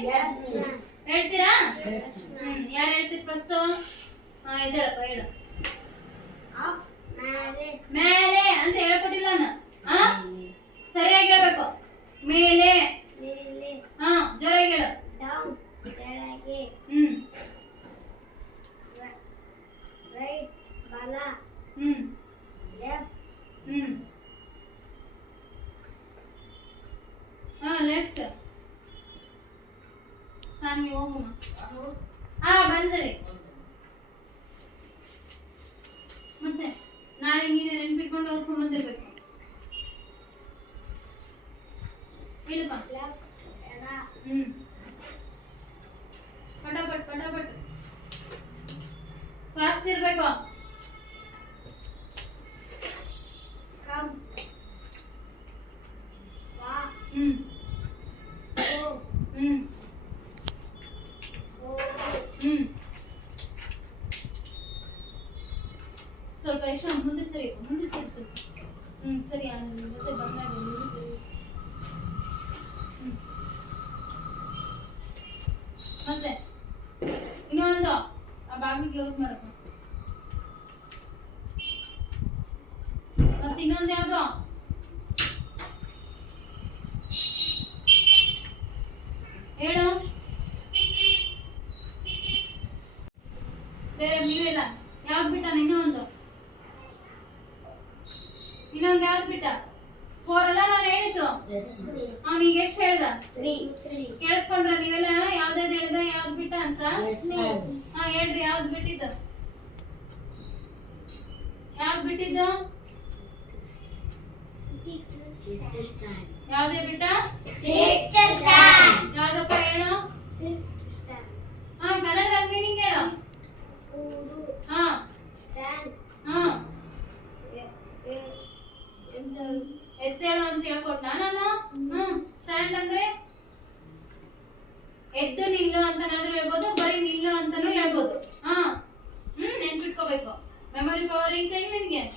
ಹೇಳ್ತೀರಾ? ಹ್ಮ್ ಯಾರು ಹೇಳ್ತೀರಿ ಫಸ್ಟ್ ಇದೇಳಪ್ಪ ಹೇಳು. ಮೇಲೆ. ಅಂತ ಹೇಳ್ಕೊಟ್ಟಿಲ್ಲ ನಾನು. ಸರಿಯಾಗಿ ಹೇಳ್ಬೇಕು. ಮೇಲೆ. ಹಾ ಜೋರಾಗಿ ಹೇಳು. ಹ್ಮ್. ರೈಟ್ ಬಲ. ಹ್ಮ್. ಲೆಫ್ಟ್. ಹ್ಮ್. ಹಾ ಲೆಫ್ಟ್. सामने होऊन हा बंद झाले ಎಷ್ಟು ಮುಂದೆ ಸರಿ ಮುಂದೆ ಸರಿ ಸರಿ. ಹ್ಞೂ ಸರಿ ಹಾ ಹೇಳ್ರಿ ಯಾವ್ದು ಬಿಟ್ಟಿದ್ದ? ಯಾವ್ದು ಬಿಟ್ಟಿದ್ದ? ಯಾವ್ದೇ ಬಿಟ್ಟ? ಯಾವ್ದಪ್ಪ ಹೇಳು? ಹಾ ಕನ್ನಡದಾಗ ಮೀನಿಂಗ್ ಹೇಳು. ಹಾ. ಹಾ. ಎತ್ತೇಳು ಅಂತ ಹೇಳ್ಕೊಟ್ನಾ ನಾನು ಹ್ಮ್. ಸ್ಟ್ಯಾಂಡ್ ಅಂದ್ರೆ? ಎದ್ದು ನಿಲ್ಲು ಅಂತನಾದ್ರೂ ಹೇಳ್ಬೋದು, ಬರೀ ನಿಲ್ಲು ಅಂತಾನೂ ಹೇಳ್ಬೋದು. ಹಾ, ಹ್ಮ್, ನೆನ್ಪಿಟ್ಕೋಬೇಕು. ಮೆಮೊರಿ ಪವರ್ ಐತೆ ನಿನ್ಗೆ?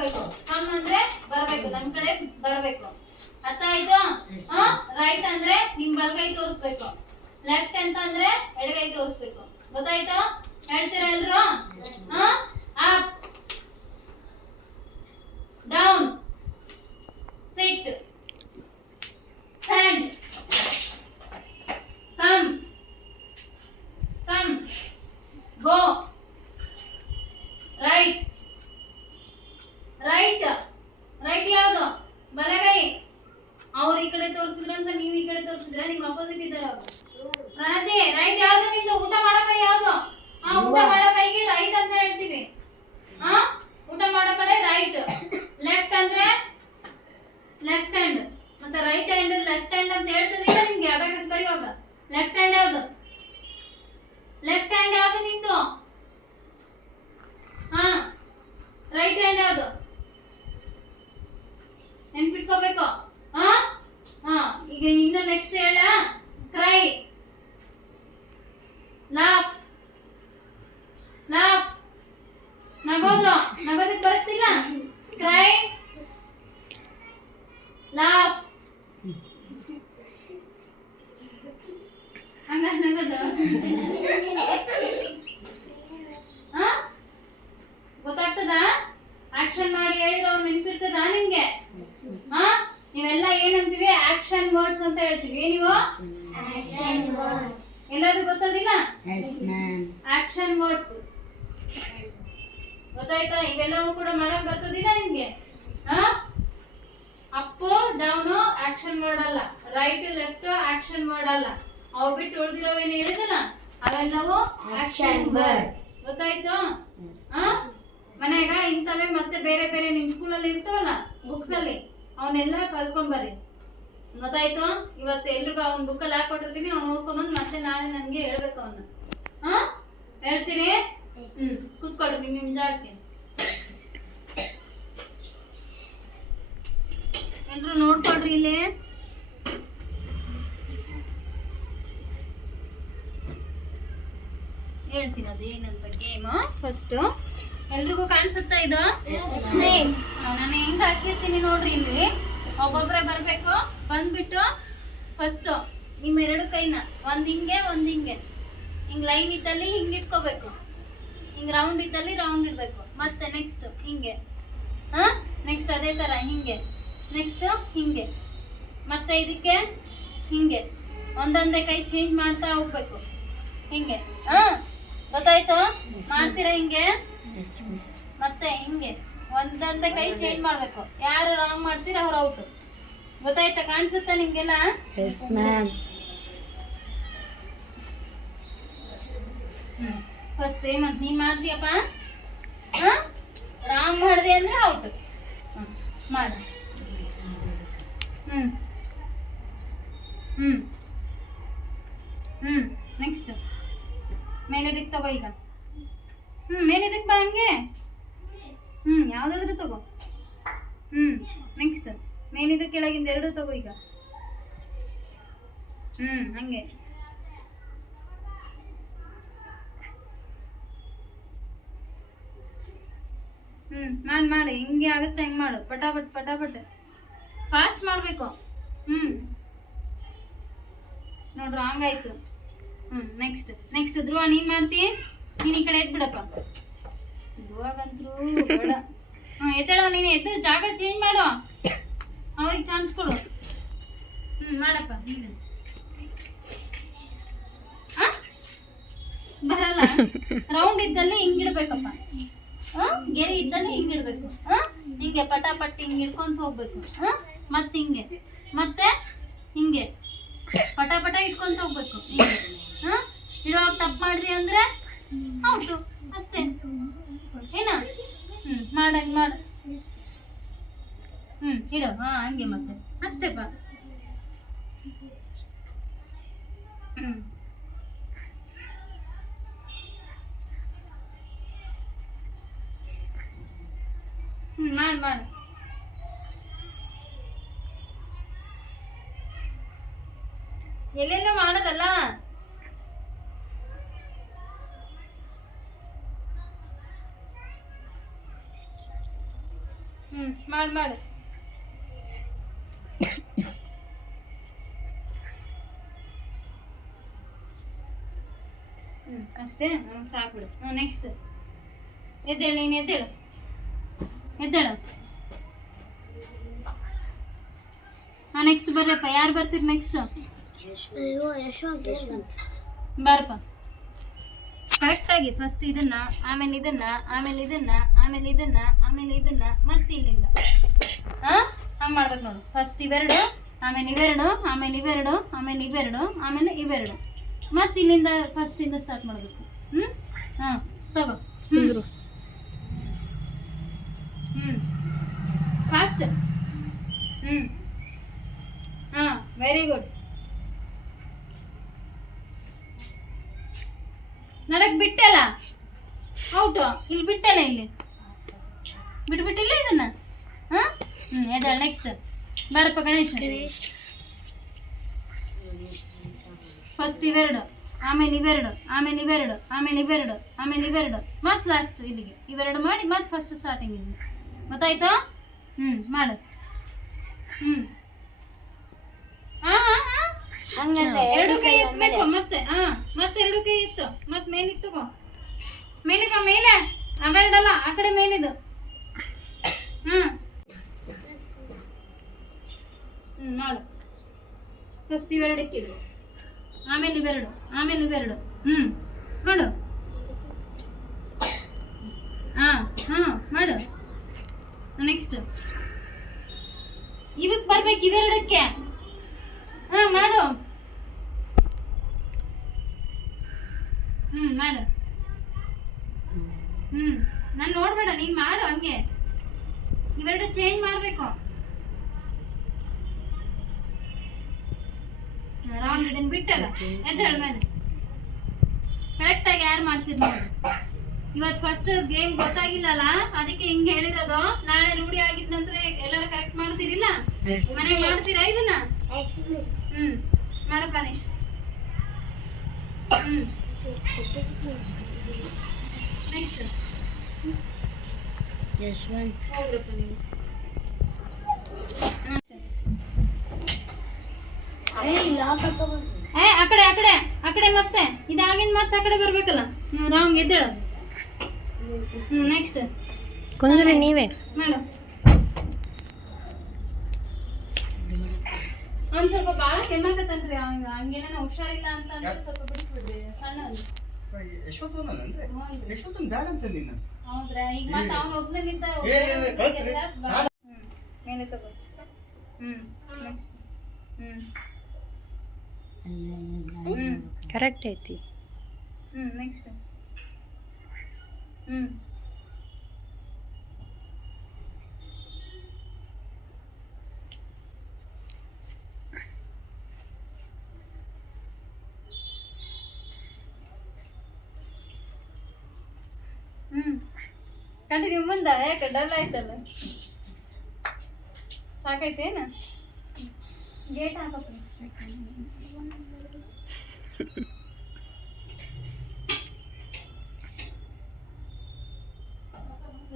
ಹೋಗ್ಬೇಕು. ಕಮ್ ಅಂದ್ರೆ ಬರ್ಬೇಕು ನಮ್ ಕಡೆ ಬರ್ಬೇಕು. ಅರ್ಥ ಆಯ್ತಾ? ರೈಟ್ ಅಂದ್ರೆ ನಿಮ್ ಬಲಗೈ ತೋರಿಸ್ಬೇಕು. ಲೆಫ್ಟ್ ಅಂತ ಅಂದ್ರೆ ಎಡಗೈ ತೋರಿಸ್ಬೇಕು. ಗೊತ್ತಾಯ್ತಾ? ಹೇಳ್ತೀರ ಎಲ್ರು? Up down sit stand come come ನನಗೆ ಆಪೋಸಿಟ್ ಇದ್ದಾರೆ ಅವರು ರೈಟ್ ಯಾವ್ದು? ನಿಂದು ಊಟ ಮಾಡೋ ಕೈ ಯಾವ್ದು? ಹಾ ಊಟ ಮಾಡೋ ಕೈಗೆ ರೈಟ್ ಅಂತ ಹೇಳ್ತೀವಿ. ಹಾ ಊಟ ಮಾಡೋ ಕಡೆ ರೈಟ್ ಲೆಫ್ಟ್ ಅಂದ್ರೆ ಲೆಫ್ಟ್ ಹ್ಯಾಂಡ್ ಮತ್ತೆ ರೈಟ್ ಹ್ಯಾಂಡ್ ಲೆಫ್ಟ್ ಹ್ಯಾಂಡ್ ಅಂತ ಹೇಳ್ತೀವಿ ನಿಮ್ಗೆ ಅಬ್ಯಾಕಸ್ ಬರೆಯುವಾಗ. ಲೆಫ್ಟ್ ಹ್ಯಾಂಡ್ ಯಾವ್ದು? ಲೆಫ್ಟ್ ಹ್ಯಾಂಡ್ ಯಾವ್ದು ನಿಂದು? ಹಾ ರೈಟ್ ಹ್ಯಾಂಡ್ ಯಾವ್ದು? ನೆನ್ಪಿಟ್ಕೋಬೇಕು? ಹಾ ಹಾ ಈಗ ಇನ್ನು ನೆಕ್ಸ್ಟ್ ಹೇಳ? ಕ್ರೈ ನಾ ರೈಟ್ ಲೆಫ್ಟ್ ಆಕ್ಷನ್ ವರ್ಡ್ ಅಲ್ಲ. ಅವು ಬಿಟ್ಟು ಉಳಿದಿರೋವೇನು ಹೇಳಿದಲ್ಲ? ಅವೆಲ್ಲವೂ ಆಕ್ಷನ್ ವರ್ಡ್ಸ್ ಗೊತ್ತಾಯ್ತು? ಮನೆಯಾಗ ಇಂಥವೇ ಮತ್ತೆ ಬೇರೆ ಬೇರೆ ನಿಮ್ ಸ್ಕೂಲಲ್ಲಿ ಇರ್ತಾವಲ್ಲ ಬುಕ್ಸ್ ಅಲ್ಲಿ. ಅವನ್ನೆಲ್ಲ ಕಲ್ತ್ಕೊಂಬರ್ರಿ ಗೊತ್ತಾಯ್ತು? ಇವತ್ತು ಎಲ್ರಿಗೂ ಅವ್ನ ಬುಕ್ಕಲ್ಲಿ ಹಾಕೊಟ್ಟಿರ್ತೀನಿ ಅವ್ನು ಓದ್ಕೊಂಬಂದು ಮತ್ತೆ ನಾಳೆ ನನಗೆ ಹೇಳ್ಬೇಕು ಅವನ್ನ ಹಾ ಹೇಳ್ತೀರಿ? ಹ್ಮ್ ಕೂತ್ಕೊಳ್ರಿ ನಿಮ್ ನಿಮ್ ಜಾಗಕ್ಕೆ. ಎಲ್ರು ನೋಡ್ಕೊಳ್ರಿ ಇಲ್ಲಿ. ಹೇಳ್ತೀನಿ ಅದು ಏನಂತ ಗೇಮ್ ಫಸ್ಟ್ ಎಲ್ರಿಗೂ ಕಾಣಿಸುತ್ತಾ ಇದು? ನಾನು ಹೆಂಗ್ ಹಾಕಿರ್ತೀನಿ ನೋಡ್ರಿ ಇಲ್ಲಿ. ಒಬ್ಬೊಬ್ಬರೇ ಬರ್ಬೇಕು, ಬಂದ್ಬಿಟ್ಟು ಫಸ್ಟ್ ನಿಮ್ಮ ಎರಡು ಕೈನ, ಒಂದ್ ಹಿಂಗೆ ಒಂದ್ ಹಿಂಗೆ. ಹಿಂಗ್ ಲೈನ್ ಇದ್ದಲ್ಲಿ ಹಿಂಗ್ ಇಟ್ಕೋಬೇಕು. ಹಿಂಗ್ ರೌಂಡ್ ಇದ್ದಲ್ಲಿ ರೌಂಡ್ ಇಡ್ಬೇಕು. ಮತ್ತೆ ನೆಕ್ಸ್ಟ್ ಹಿಂಗೆ. ಹಾ ನೆಕ್ಸ್ಟ್ ಅದೇ ತರ, ಹಿಂಗೆ. ನೆಕ್ಸ್ಟ್ ಹಿಂಗೆ. ಮತ್ತೆ ಇದಕ್ಕೆ ಹಿಂಗೆ. ಒಂದೊಂದೇ ಕೈ ಚೇಂಜ್ ಮಾಡ್ತಾ ಹೋಗ್ಬೇಕು. ಹಿಂಗೆ. ಹಾ. ಗೊತ್ತಾಯ್ತು? ಮಾಡ್ತೀರಾ ಹಿಂಗೆ? ಮತ್ತೆ ಹಿಂಗೆ. ಒಂದೊಂದೇ ಕೈ ಚೇಂಜ್ ಮಾಡ್ಬೇಕು. ಯಾರು ರಾಂಗ್ ಮಾಡ್ತೀರಾ ಅವ್ರು ಔಟ್ ಗೊತ್ತಾಯ್ತಾ? ಕಾಣಿಸುತ್ತಾ ನಿಮ್ಗೆಲ್ಲ. ಫಸ್ಟ್ ಏನಂತ ನೀನ್ ಮಾಡ್ತೀಯಪ್ಪ? ರಾಂಗ್ ಮಾಡಿದೆ ಅಂದ್ರೆ ಔಟ್ ಮಾಡ. ಹ್ಮ್. ಹ್ಮ್. ಹ್ಮ್. ನೆಕ್ಸ್ಟ್ ಮೇಲೆ ದಿಕ್ ತಗೋ ಈಗ. ಹ್ಮ್ ಮೇಲೆ ದಿಕ್ ಬಾ ಹಂಗೆ. ಹ್ಮ್, ಯಾವ್ದಾದ್ರು ತಗೋ. ಹ್ಮ್ ನೆಕ್ಸ್ಟ್ ಮೇಲಿದ ಕೆಳಗಿಂದ ಎರಡು ತಗೋ ಈಗ. ಹ್ಮ್, ಹಂಗೆ. ಹ್ಮ್, ಮಾಡ್, ಮಾಡಿ. ಹಿಂಗೆ ಆಗುತ್ತೆ, ಹೆಂಗ್ ಮಾಡು. ಪಟಾಪಟ್ ಪಟಾಪಟ್. ಫಾಸ್ಟ್ ಮಾಡ್ಬೇಕು. ಹ್ಮ್. ನೋಡ್ರಿ, ಹಂಗಾಯ್ತು. ಹ್ಮ್ ನೆಕ್ಸ್ಟ್ ನೆಕ್ಸ್ಟ್ ಧ್ರುವ, ನೀನ್ ಮಾಡ್ತೀಯ? ನೀನ್ ಈ ಕಡೆ ಎದ್ಬಿಡಪ್ಪ ಧ್ರುವಾಗಂತ್ರು, ಬೇಡ. ಹ್ಮ್, ಎದ್ದೇಳೋ, ನೀನ್ ಎದ್ದು ಜಾಗ ಚೇಂಜ್ ಮಾಡು. ಅವ್ರಿಗೆ ಚಾನ್ಸ್ ಕೊಡು. ಹ್ಮ್, ಮಾಡಪ್ಪ, ನೀನು? ಬರಲ್ಲ. ರೌಂಡ್ ಇದ್ದಲ್ಲಿ ಹಿಂಗ್ ಇಡ್ಬೇಕಪ್ಪ ಆ? ಗೆರೆ ಇದ್ದಲ್ಲಿ ಹಿಂಗ್ ಇಡ್ಬೇಕು ಆ? ಹಿಂಗೆ ಪಟಾಪಟ್ ಹಿಂಗ್ ಇಡ್ಕೊಂತ ಹೋಗ್ಬೇಕು. ಹ ಮತ್ತೆ ಹಿಂಗೆ. ಮತ್ತೆ? ಹಿಂಗೆ. ಪಟಾಪಟ ಇಟ್ಕೊಂತ ಹೋಗ್ಬೇಕು? ಇಡುವಾಗ ತಪ್ಪು ಮಾಡ್ರಿ ಅಂದ್ರೆ ಹೌದು, ಅಷ್ಟೇ. ಏನ? ಹ್ಮ್ ಮಾಡಂಗ್ ಮಾಡು. ಹ್ಮ್, ಇಡು. ಹಾ, ಹಂಗೆ ಮತ್ತೆ. ಅಷ್ಟೇ ಹ್ಮ್. ಹ್ಮ್, ಮಾಡು ಮಾಡು. ಎಲ್ಲೆಲ್ಲ ಮಾಡೋದಲ್ಲ? ಹ್ಮ್, ಮಾಡು ಮಾಡು. ಹ್ಮ್, ಅಷ್ಟೇ? ಸಾಕು ಬಿಡು. ಹ್ಮ್ ನೆಕ್ಸ್ಟ್ ಎದ್ದೇಳು, ನೀನು ಎದ್ದೇಳು. ಎದ್ದೇಳು. ಹಾಂ ನೆಕ್ಸ್ಟ್ ಬರ್ರಪ್ಪ. ಯಾರು ಬರ್ತೀರಿ ನೆಕ್ಸ್ಟ್ ಯಶವಂತ್ ಬಾರಪ್ಪ ಕರೆಕ್ಟ್ ಆಗಿ ಫಸ್ಟ್ ಇದನ್ನ ಆಮೇಲೆ ಇದನ್ನ ಆಮೇಲೆ ಇದನ್ನ ಆಮೇಲೆ ಇದನ್ನ ಆಮೇಲೆ ಇದನ್ನ ಮತ್ತೆ ಇಲ್ಲಿಂದ. ಹಾ? ಹಂಗ್ ಮಾಡ್ಬೇಕು ನೋಡು. ಫಸ್ಟ್ ಇವೆರಡು ಆಮೇಲೆ ಇವೆರಡು ಆಮೇಲೆ ಇವೆರಡು ಆಮೇಲೆ ಇವೆರಡು ಆಮೇಲೆ ಇವೆರಡು. ಮತ್ತೆ ಇಲ್ಲಿಂದ ಫಸ್ಟ್ ಇಂದ ಸ್ಟಾರ್ಟ್ ಮಾಡಬೇಕು. ಹ್ಮ್? ಹಾ ತಗೋ. ಹ್ಮ್. ಹ್ಮ್. ಫಾಸ್ಟ್ ಹ್ಮ್. ಹಾ ವೆರಿ ಗುಡ್ ನಡಕ್ ಬಿಟ್ಟಲ್ಲ? ಔಟು ಇಲ್ಲಿ ಬಿಟ್ಟಲ್ಲ ಇಲ್ಲಿ? ಬಿಟ್ಬಿಟ್ಟಿಲ್ಲ ಇದನ್ನ? ಹ್ಮ್ ನೆಕ್ಸ್ಟ್ ಬಾರಪ್ಪ ಗಣೇಶ. ಫಸ್ಟ್ ಇವೆರಡು. ಆಮೇಲೆ ಇವೆರಡು ಆಮೇಲೆ ಇವೆರಡು ಆಮೇಲೆ ಇವೆರಡು ಆಮೇಲೆ ಇವೆರಡು. ಮತ್ತೆ ಲಾಸ್ಟ್ ಇಲ್ಲಿಗೆ. ಇವೆರಡು ಮಾಡಿ ಮತ್ತೆ ಫಸ್ಟ್ ಸ್ಟಾರ್ಟಿಂಗ್ ಇಲ್ಲಿ ಗೊತ್ತಾಯ್ತಾ? ಹ್ಮ್, ಮಾಡು. ಹ್ಮ್. ಹಾ ಹಾ ಹಾ ಎರಡು ಕೈ ಎತ್ತಬೇಕು ಮತ್ತೆ ಹಾ ಮತ್ತೆ ಎರಡು ಕೈ ಎತ್ತು ಮತ್ತೆ ಮೇಲೆ ತಗೋ. ಮೇಲೆ ಬಾ ಮೇಲೆ. ಅವೆರಡಲ್ಲ ಆ ಕಡೆ ಮೇಲಿದು. ಹ್ಮ್ ಹ್ಮ್ ಮಾಡು. ಫಸ್ಟ್ ಇವೆರಡಕ್ಕೆ ಇಡು. ಆಮೇಲೆ ಇವೆರಡು ಆಮೇಲೆ ಇವೆರಡು. ಹ್ಮ್ ಮಾಡು. ಹಾ ಹಾ ಮಾಡು. ನೆಕ್ಸ್ಟ್. ಇವಕ್ಕೆ ಬರ್ಬೇಕು ಇವೆರಡಕ್ಕೆ. ಹಾಂ ಮಾಡು. ಹ್ಮ್ ಮಾಡು. ಹ್ಮ್ ನಾನು ನೋಡ್ಬೇಡ ನೀನ್ ಮಾಡು ಹಂಗೆ. ಇವೆರಡು ಚೇಂಜ್ ಮಾಡ್ಬೇಕು. ರಾಂಗ್ ಇದನ್ ಬಿಟ್ಟಲ್ಲ. ಎದ್ದೇಳು ಮೇಲೆ ಕರೆಕ್ಟಾಗಿ ಯಾರು ಮಾಡ್ತೀರಿ ನೋಡಿ. ಇವತ್ತು ಫಸ್ಟ್ ಗೇಮ್ ಗೊತ್ತಾಗಿಲ್ಲಲ್ಲ? ಅದಕ್ಕೆ ಹಿಂಗ್ ಹೇಳಿರೋದು. ನಾಳೆ ರೂಢಿ ಆಗಿದ ನಂತರ ಎಲ್ಲರೂ ಕರೆಕ್ಟ್ ಮಾಡ್ತೀರಿಲ್ಲ? ಮನೆಗೆ ಮಾಡ್ತೀರಾ ಇದನ್ನ? ಹ್ಮ್ ಮಾಡು ಗಣೇಶ್ ಹ್ಮ್ ನೆಕ್ಸ್ಟ್ ಯಶವಂತ್ ಹೋಗ್ರಪ್ಪ ನೀವು ಏ ಆ ಕಡೆ ಆ ಕಡೆ ಆ ಕಡೆ ಮತ್ತೆ. ಇದಾಗಿಂದ ಮತ್ತೆ ಆ ಕಡೆ ಬರ್ಬೇಕಲ್ಲ ನೀವು ರಾಂಗ್ ಎದ್ದೇಳು ಹ್ಮ್ ನೆಕ್ಸ್ಟ್ ಕುಂದ್ರಿ ನೀವೇ. ಮಾಡು. ಒಂದ್ ಸ್ವಲ್ಪ ಬಾಳ ಕೆಮ್ಮಾಕತ್ತನ್ರಿ ಅವಂಗ ಹಂಗೇನ ಹುಷಾರಿಲ್ಲ ಅಂತ ಅಂದ್ರೆ ಸ್ವಲ್ಪ ಬಿಡಿಸ್ಬಿಡ್ರಿ ಸಣ್ಣ. ಯಶವಂತನ್ ಬ್ಯಾಗ್ ಅಂತ ಹೌದ್ರಾ? ಈಗ ಮತ್ತೆ ಅವ್ನ ಒಬ್ನೇ ನಿಂತ ಮೇಲೆ ತಗೋ. ಹ್ಮ್ ಕರೆಕ್ಟ್ ಐತಿ. ಹ್ಮ್ ನೆಕ್ಸ್ಟ್ ಹ್ಮ್. ಕಂಟಿನ್ಯೂ ಮುಂದ? ಯಾಕೆ ಡಲ್ ಆಯ್ತಲ್ಲ? ಸಾಕೈತೇನ ಗೇಟ್ ಹಾಕಪ್ಪ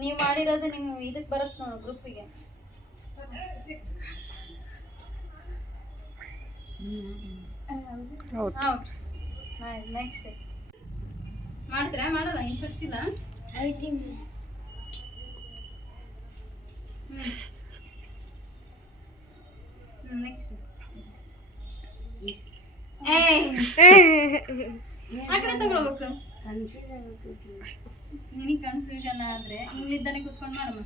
ನೀವು ಮಾಡಿರೋದು ನಿಮ್ಮ ಇದಕ್ಕೆ ಬರುತ್ತೆ ನೋಡು ಗ್ರೂಪಿಗೆ ನೆಕ್ಸ್ಟ್ ಮಾಡ್ತೀರಾ? ಮಾಡಲ್ಲ? ಇಂಟ್ರೆಸ್ಟ್ ಇಲ್ಲ? ಐ ಹ್ಮ್ ನಿನಗೆ ಕನ್ಫ್ಯೂಷನ್ ಆದ್ರೆ ಇಲ್ಲಿದ್ದಾನೆ ಕುತ್ಕೊಂಡು ಮಾಡಮ್ಮ.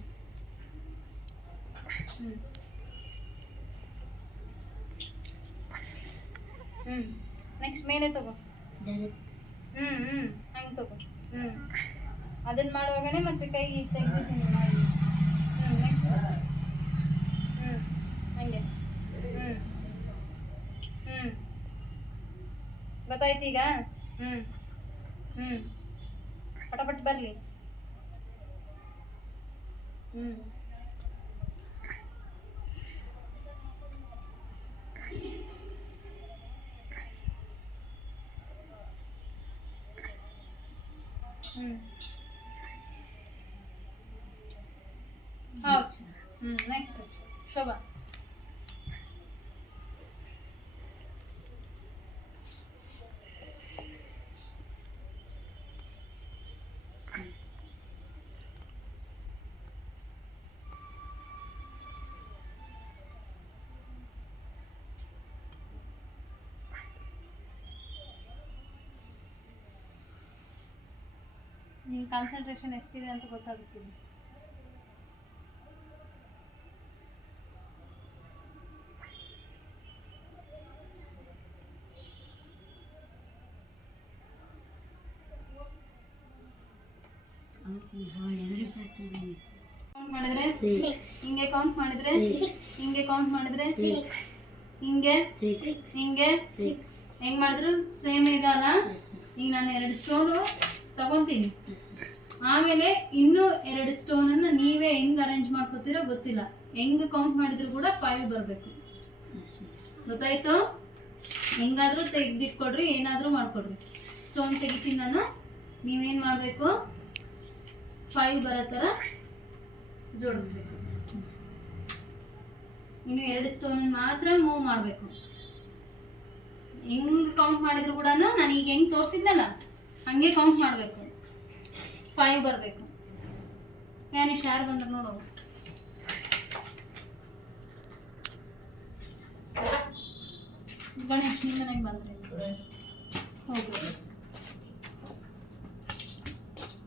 ಹ್ಮ್. ನೆಕ್ಸ್ಟ್ ಮೇಲೆ ತಗೋ. ಹ್ಮ್ ಹ್ಮ್. ಹಂಗೆ ತಗೋ. ಹ್ಮ್. ಅದನ್ನ ಮಾಡುವಾಗನೇ ಮತ್ತೆ ಕೈ ತೆಗ್ದಿದ್ದೀನಿ. ಮಾಡಿ ಹ್ಮ್ ನೆಕ್ಸ್ಟ್ ಹ್ಮ್ ಹಂಗೆ ಹ್ಮ್ ಹ್ಮ್ ಗೊತ್ತಾಯ್ತು ಈಗ ಹ್ಮ್ ಹ್ಮ್ ಪಟಪಟ್ ಬರ್ಲಿ ಹ್ಮ್ ಹ್ಮ್ ಹೌದು ಹ್ಮ್ ನೆಕ್ಸ್ಟ್ ಶೋಭಾ ನಿನ್ ಕಾನ್ಸಂಟ್ರೇಷನ್ ಎಷ್ಟಿದೆ ಅಂತ ಗೊತ್ತಾಗುತ್ತಿಲ್ಲ ಕೌಂಟ್ ಮಾಡಿದ್ರೆ ಹಿಂಗೆ ಕೌಂಟ್ ಮಾಡಿದ್ರೆ ಹಿಂಗೆ ಕೌಂಟ್ ಮಾಡಿದ್ರೆ ಹಿಂಗೆ ಹಿಂಗೆ ಹೆಂಗ್ ಮಾಡಿದ್ರು? ಸೇಮ್ ಇದಲ್ಲ ಈಗ ನಾನು ಎರಡು ಸ್ಟೋನು ತಗೊಂತೀನಿ. ಆಮೇಲೆ ಇನ್ನೂ ಎರಡು ಸ್ಟೋನ್ ಅನ್ನ ನೀವೇ ಹೆಂಗ್ ಅರೇಂಜ್ ಮಾಡ್ಕೋತೀರೋ ಗೊತ್ತಿಲ್ಲ. ಹೆಂಗ್ ಕೌಂಟ್ ಮಾಡಿದ್ರು ಕೂಡ ಫೈವ್ ಬರಬೇಕು. ಗೊತ್ತಾಯ್ತು? ಹೆಂಗಾದ್ರೂ ತೆಗ್ದಿಟ್ಕೊಡ್ರಿ ಏನಾದ್ರೂ ಮಾಡ್ಕೊಡ್ರಿ. ಸ್ಟೋನ್ ತೆಗಿತೀನಿ ನಾನು. ನೀವೇನ್ ಮಾಡ್ಬೇಕು? ಫೈವ್ ಬರೋ ಥರ ಜೋಡಿಸ್ಬೇಕು. ಇನ್ನು ಎರಡು ಸ್ಟೋನ್ ಮಾತ್ರ ಮೂವ್ ಮಾಡಬೇಕು. ಹೆಂಗ್ ಕೌಂಟ್ ಮಾಡಿದ್ರು ಕೂಡ ನಾನು ಈಗ ಹೆಂಗ್ ತೋರಿಸಿದ್ನಲ್ಲ, ಹಂಗೆ ಕೌಂಟ್ ಮಾಡಬೇಕು. ಫೈವ್ ಬರಬೇಕು. ಏನು ಶಾರ್ ಬಂದ್ರೆ ನೋಡು. ಗಣೇಶ್ ನಿಮ್ಮ ಮನೆಗೆ ಬಂದ್ರೆ.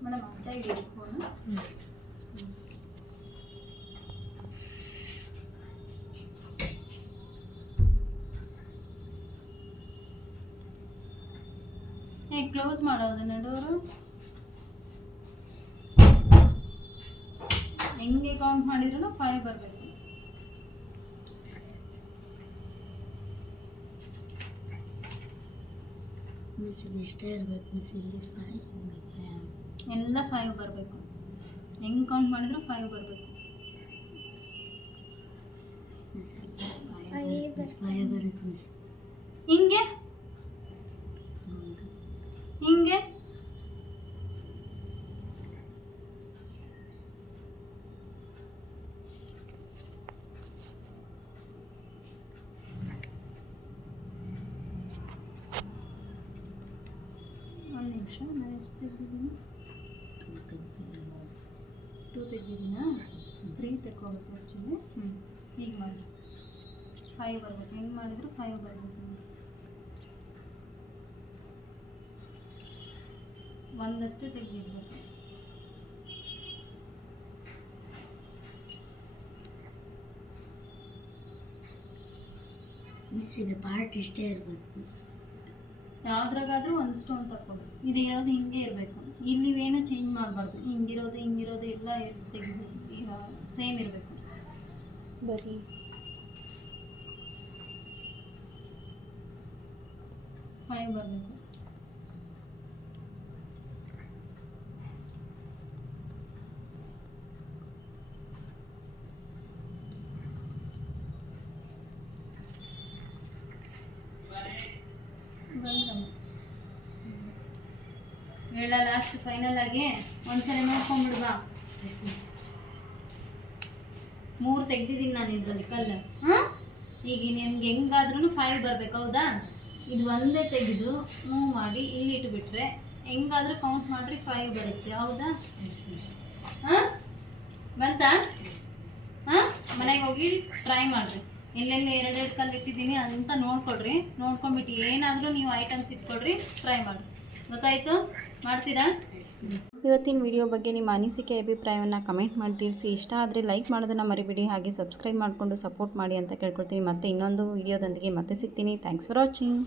ಮೇಡಮ್ ಅಂತ ಫೋನು ಹೇಗೆ ಕ್ಲೋಸ್ ಮಾಡೋದು ನಡುವರು. ಹೆಂಗೆ ಕೌಂಟ್ ಮಾಡಿದ್ರು ಫೈವ್ ಬರಬೇಕು. ಮಿಸ್ ಇದು ಇಷ್ಟೇ ಇರ್ಬೇಕು ಮಿಸ್ ಇಲ್ಲಿ ಫೈ ಎಲ್ಲ ಫೈವ್ ಬರಬೇಕು. ಹೆಂಗೆ ಕೌಂಟ್ ಮಾಡಿದ್ರು ಫೈವ್ ಬರಬೇಕು. ಮಿಸ್ ಮಿಸ್ ಬರುತ್ತೆ ಮಿಸ್ ಹಿಂಗೆ ಹೌದು ಹಿಂಗೆ ಒಂದು ನಿಮಿಷ ನಾನು ಎಷ್ಟು ತೆಗ್ದಿದ್ದೀನಿ ಟೂ ತೆಗ್ದಿದ್ದೀನಾ ತ್ರೀ ತಗೋಬೇಕು ಆ್ಯಕ್ಚುಲಿ ಹ್ಞೂ ಹೀಗೆ ಮಾಡಿ ಫೈವ್ ಬರ್ಬೇಕು ಹೆಂಗೆ ಮಾಡಿದ್ರು ಫೈವ್ ಬರಬೇಕು ಒಂದಷ್ಟು ತೆಗೆದಿಡ್ಬೇಕು ಮಿಸ್ ಇದು ಪಾರ್ಟ್ ಇಷ್ಟೇ ಇರಬೇಕು. ಯಾವ್ದ್ರಾಗಾದ್ರೂ ಒಂದು ಸ್ಟೋನ್ ತಕ್ಕೊಂಡು ಇದು ಇರೋದು ಹಿಂಗೆ ಇರಬೇಕು. ಇಲ್ಲಿ ನೀವೇನು ಚೇಂಜ್ ಮಾಡಬಾರ್ದು. ಹಿಂಗಿರೋದು ಹಿಂಗಿರೋದು ಎಲ್ಲ ತೆಗೆದು ಸೇಮ್ ಇರಬೇಕು. ಬರೀ. ಫೈವ್ ಬರಬೇಕು ಹೇಳ ಲಾಸ್ಟ್ ಫೈನಲ್ ಆಗಿ ಒಂದ್ಸರಿ ನೋಡ್ಕೊಂಡ್ಬಿಡ್ಬಾ ಮೂರ್ ತೆಗ್ದಿದ್ದೀನಿ ನಾನು ಇದ್ರಲ್ಲಿ ಕಲ್ಲು. ಹಾಂ? ಈಗ ನಿಮ್ಗೆ ಹೆಂಗಾದ್ರೂ ಫೈವ್ ಬರ್ಬೇಕು ಹೌದಾ? ಇದು ಒಂದೇ ತೆಗೆದು ಮೂವ್ ಮಾಡಿ ಇಲ್ಲಿ ಇಟ್ಬಿಟ್ರೆ ಹೆಂಗಾದ್ರೂ ಕೌಂಟ್ ಮಾಡ್ರಿ ಫೈವ್ ಬರುತ್ತೆ ಹೌದಾ? ಹಾಂ? ಬಂತಾ? ಹಾಂ? ಮನೆಗೆ ಹೋಗಿ ಟ್ರೈ ಮಾಡಿರಿ. ಎಲ್ಲೆಲ್ಲಿ ಎರಡೆರಡು ಕಲ್ಲು ಇಟ್ಟಿದ್ದೀನಿ ಅಂತ ನೋಡ್ಕೊಡ್ರಿ ನೋಡ್ಕೊಂಡ್ಬಿಟ್ಟು ಏನಾದರೂ ನೀವು ಐಟಮ್ಸ್ ಇಟ್ಕೊಡ್ರಿ ಟ್ರೈ ಮಾಡಿರಿ. ಗೊತ್ತಾಯ್ತು? ಮಾಡ್ತೀರಾ? ಇವತ್ತಿನ ವಿಡಿಯೋ ಬಗ್ಗೆ ನಿಮ್ಮ ಅನಿಸಿಕೆ, ಅಭಿಪ್ರಾಯವನ್ನು ಕಮೆಂಟ್ ಮಾಡಿ ತಿಳಿಸಿ. ಇಷ್ಟ ಆದರೆ ಲೈಕ್ ಮಾಡೋದನ್ನು ಮರಿಬೇಡಿ. ಹಾಗೆ ಸಬ್ಸ್ಕ್ರೈಬ್ ಮಾಡಿಕೊಂಡು ಸಪೋರ್ಟ್ ಮಾಡಿ ಅಂತ ಕೇಳ್ಕೊಳ್ತೀನಿ. ಮತ್ತೆ ಇನ್ನೊಂದು ವಿಡಿಯೋದೊಂದಿಗೆ ಮತ್ತೆ ಸಿಗ್ತೀನಿ. Thanks for watching